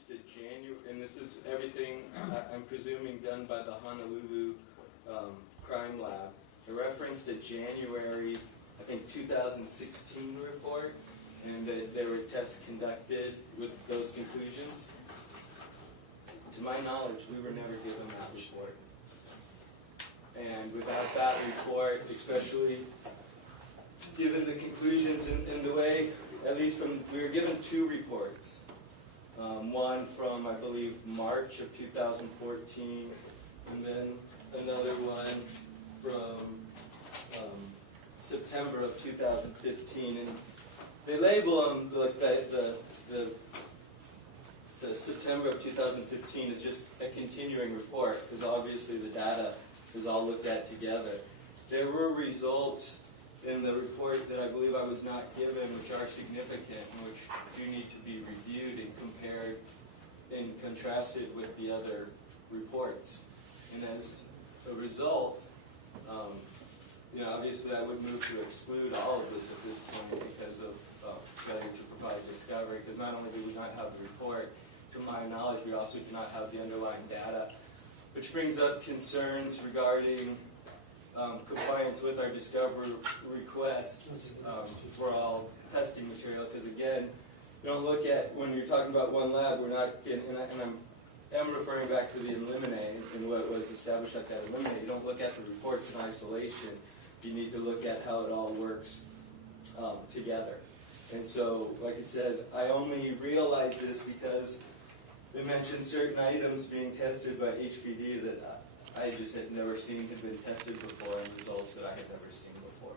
referenced a January, and this is everything, I'm presuming, done by the Honolulu Crime Lab. It referenced a January, I think, 2016 report, and that there were tests conducted with those conclusions. To my knowledge, we were never given that report. And without that report, especially given the conclusions in the way, at least we were given 2 reports. One from, I believe, March of 2014, and then another one from September of 2015. And they label them like the September of 2015 is just a continuing report, because obviously the data was all looked at together. There were results in the report that I believe I was not given, which are significant and which do need to be reviewed and compared and contrasted with the other reports. And as a result, obviously I would move to exclude all of this at this point because of failure to provide discovery, because not only do we not have the report, to my knowledge, we also do not have the underlying data, which brings up concerns regarding compliance with our discovery requests for all testing material. Because again, you don't look at, when you're talking about one lab, we're not, and I'm referring back to the Eliminate and what was established at that Eliminate. You don't look at the reports in isolation. You need to look at how it all works together. And so, like I said, I only realized this because they mentioned certain items being tested by HPD that I just had never seen had been tested before, and results that I had never seen before.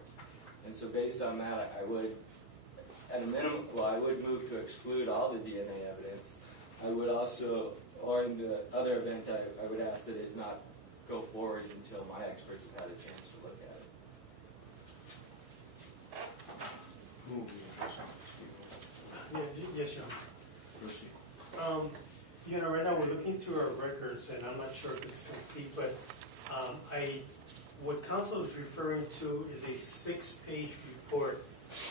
And so based on that, I would, at a minimum, I would move to exclude all the DNA evidence. I would also, or in the other event, I would ask that it not go forward until my experts have had a chance to look at it. Yes, Your Honor. Proceed. Right now we're looking through our records, and I'm not sure if it's complete, but what counsel is referring to is a 6-page report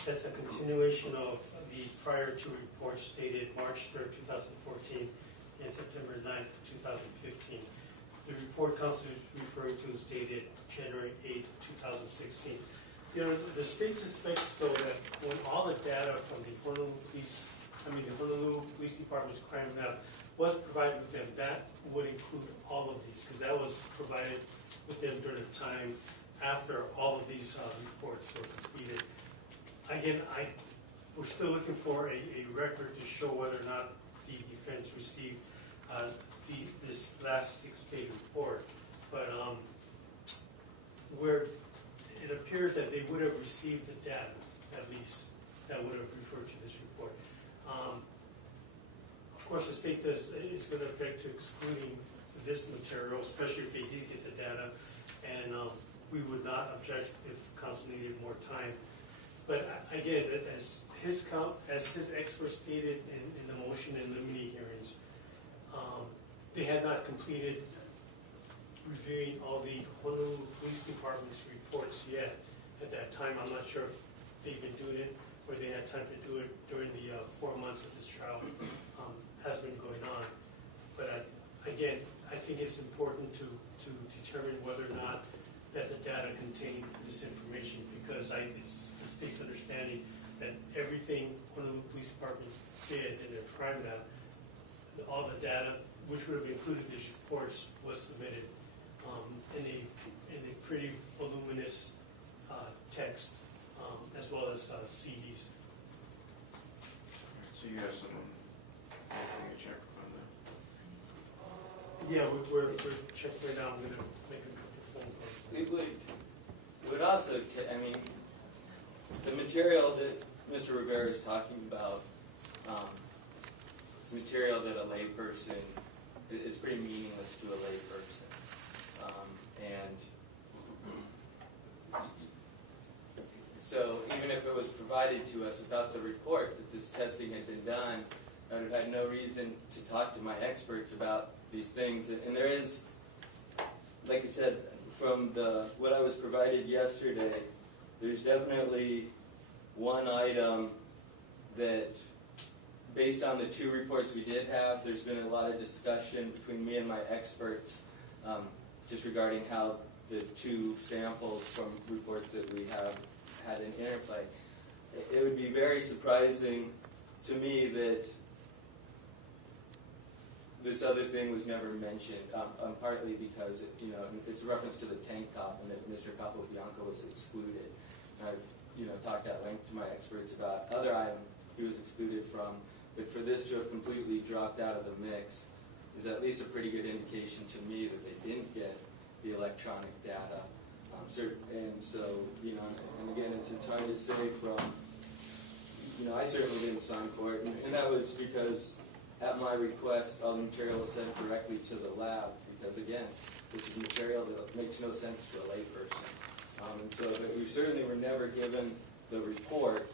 that's a continuation of the prior 2 reports dated March 3rd, 2014 and September 9th, 2015. The report counsel is referring to is dated January 8th, 2016. The state suspects, though, that when all the data from the Honolulu Police Department's crime lab was provided with them, that would include all of these, because that was provided with them during the time after all of these reports were completed. Again, we're still looking for a record to show whether or not the defense received this last 6-page report. But where it appears that they would have received the data, at least, that would have referred to this report. Of course, the state is going to object to excluding this material, especially if they did get the data, and we would not object if counsel needed more time. But again, as his expert stated in the motion and limine hearings, they had not completed reviewing all the Honolulu Police Department's reports yet. At that time, I'm not sure if they've been doing it or they had time to do it during the 4 months of this trial has been going on. But again, I think it's important to determine whether or not that the data contained this information, because it's the state's understanding that everything Honolulu Police Department did in their crime lab, all the data, which would have included these reports, was submitted in a pretty voluminous text, as well as CDs. So you have someone making a check on that? Yeah, we're checking right now. I'm going to make a couple phone calls. It would also, the material that Mr. Rivera is talking about, it's material that a layperson, is pretty meaningless to a layperson. And so even if it was provided to us without the report that this testing had been done, I would have had no reason to talk to my experts about these things. And there is, like I said, from what I was provided yesterday, there's definitely one item that based on the 2 reports we did have, there's been a lot of discussion between me and my experts just regarding how the 2 samples from reports that we have had an interplay. It would be very surprising to me that this other thing was never mentioned, partly because it's a reference to the tank top and that Mr. Capobianco was excluded. And I've talked at length to my experts about other items he was excluded from, but for this to have completely dropped out of the mix is at least a pretty good indication to me that they didn't get the electronic data. And so, and again, it's hard to say from, I certainly didn't sign for it, and that was because at my request, all the material was sent directly to the lab, because again, this is material that makes no sense to a layperson. And so that we certainly were never given the report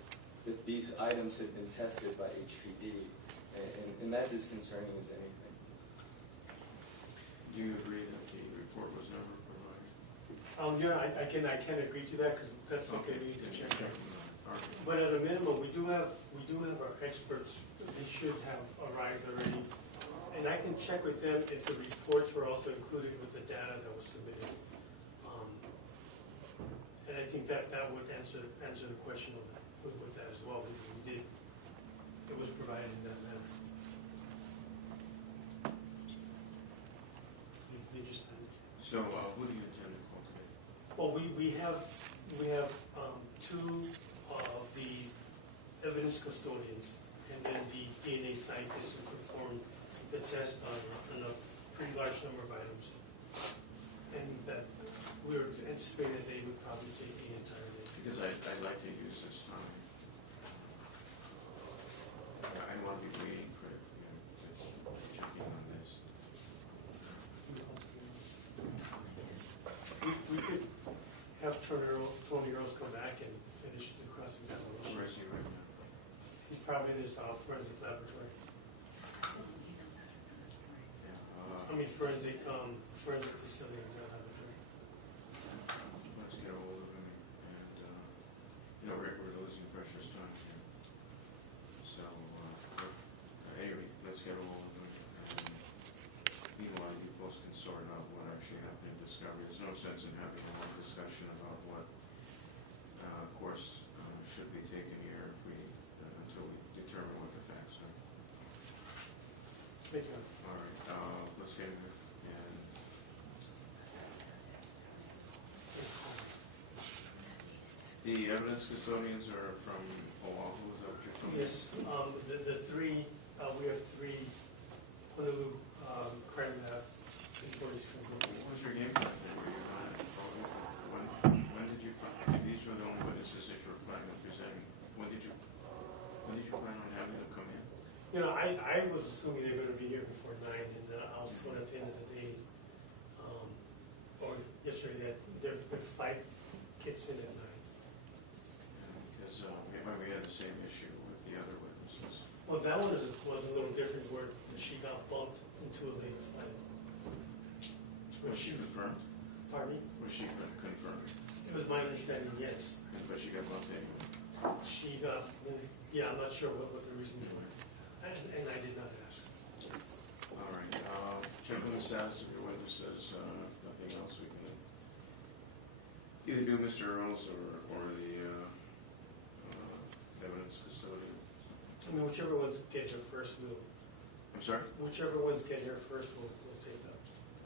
that these items had been tested by HPD, and that's as concerning as anything. Do you agree that the report was never provided? Yeah, I can agree to that because that's something we need to check. All right. But at a minimum, we do have our experts. They should have arrived already, and I can check with them if the reports were also included with the data that was submitted. And I think that would answer the question with that as well. We did. It was provided in that manner. They just hadn't. So, who do you intend to call today? Well, we have 2 of the evidence custodians, and then the DNA scientists who performed the test on a pretty large number of items, and that we were anticipating that they would probably take the entire day. Because I'd like to use this time. I don't want to be waiting critically with checking on this. We could have Tony Rose come back and finish the cross-examination. Where is he right now? He's probably in his forensic laboratory. I mean, forensic facility laboratory. Let's get a hold of him, and Rick, we're losing precious time here. So, anyway, let's get a hold of him. Meanwhile, you folks can sort out what actually happened in discovery. There's no sense in having a long discussion about what course should be taken here if until we determine what the facts are. Thank you. All right, let's get him. And the evidence custodians are from Oahu, is that what you're telling me? Yes, the 3, we have 3 Honolulu crime lab employees from What Honolulu. was your game plan? When did you, these were the only witnesses that you were planning on presenting. When did you plan on having them come in? I was assuming they were going to be here before 9, and then I was told at the end of the day, or yesterday, that their flight gets in at 9. Because maybe we had the same issue with the other witnesses. Well, that one was a little different, where she got bumped into a later flight. Was she confirmed? Pardon me? Was she confirmed? It was my understanding, yes. But she got bumped anyway. She got, yeah, I'm not sure what the reason were, and I did not ask. All right, check on the status of your witnesses. Nothing else we can either do, Mr. Earls, or the evidence custodian. I mean, whichever ones get here first, I'm sorry? whichever ones get here first, we'll take that.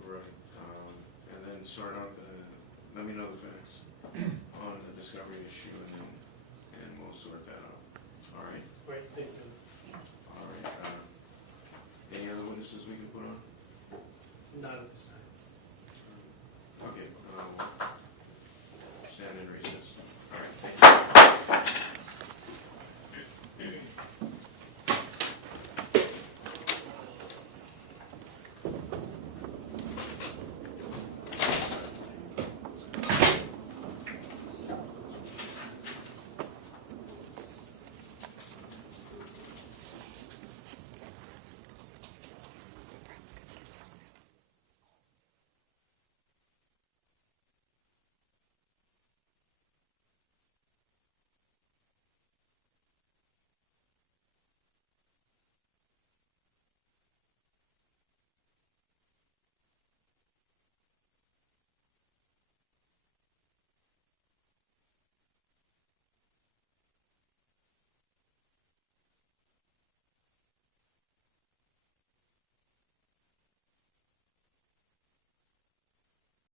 Right. And then sort out let me know the facts on the discovery issue, and we'll sort that out. All right? Right, thank you. All right. Any other witnesses we can put on? Not at this time.